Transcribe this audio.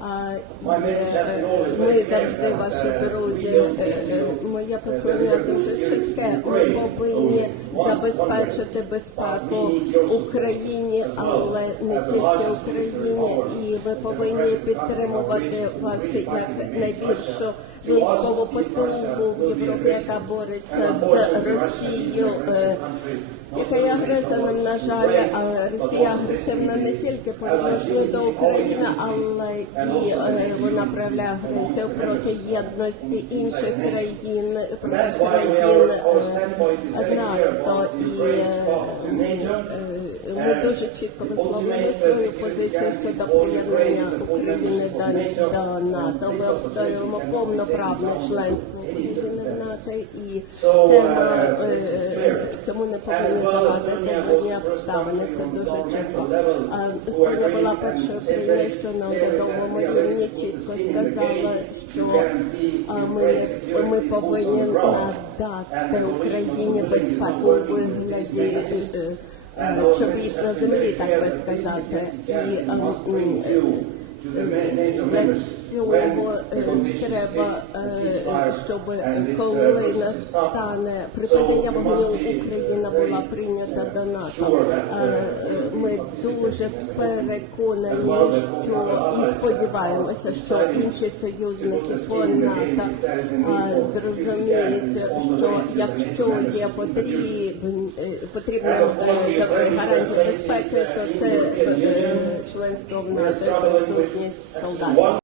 Ми clear завжди ваші uh, друзі. Е, е, Моє послання дуже чітке. Ми повинні забезпечити безпеку Україні, але не тільки Україні. І ми повинні підтримувати вас як найбільшу військову потугу в Європі, яка бореться з Росією. Е, яка агресором, на жаль, а Росія агресивна не тільки по відношенню до України, але і е, вона проявляє агресію проти єдності інших країн, проти країн е, НАТО. І е, е, ми дуже чітко висловлюємо свою позицію щодо приєднання України до НАТО. Ми обстоюємо повноправне членство України в НАТО і So, це uh, е, clear. цьому не повинні здаватися жодні обставини. Це дуже чітко. agreed була першою said країною, що на урядовому рівні чітко сказала, що ми, ми повинні надати Україні безпеку у вигляді е, е, чобіт на землі, так би сказати. І для цього е, треба, е, щоб коли настане припинення вогню Україна була прийнята до НАТО. Е, е, Ми дуже переконані, що і сподіваємося, що інші союзники по НАТО е, зрозуміють, що якщо є потрібен е, потрібна е, гарантія безпеки, то це е, членство в НАТО, присутність солдатів.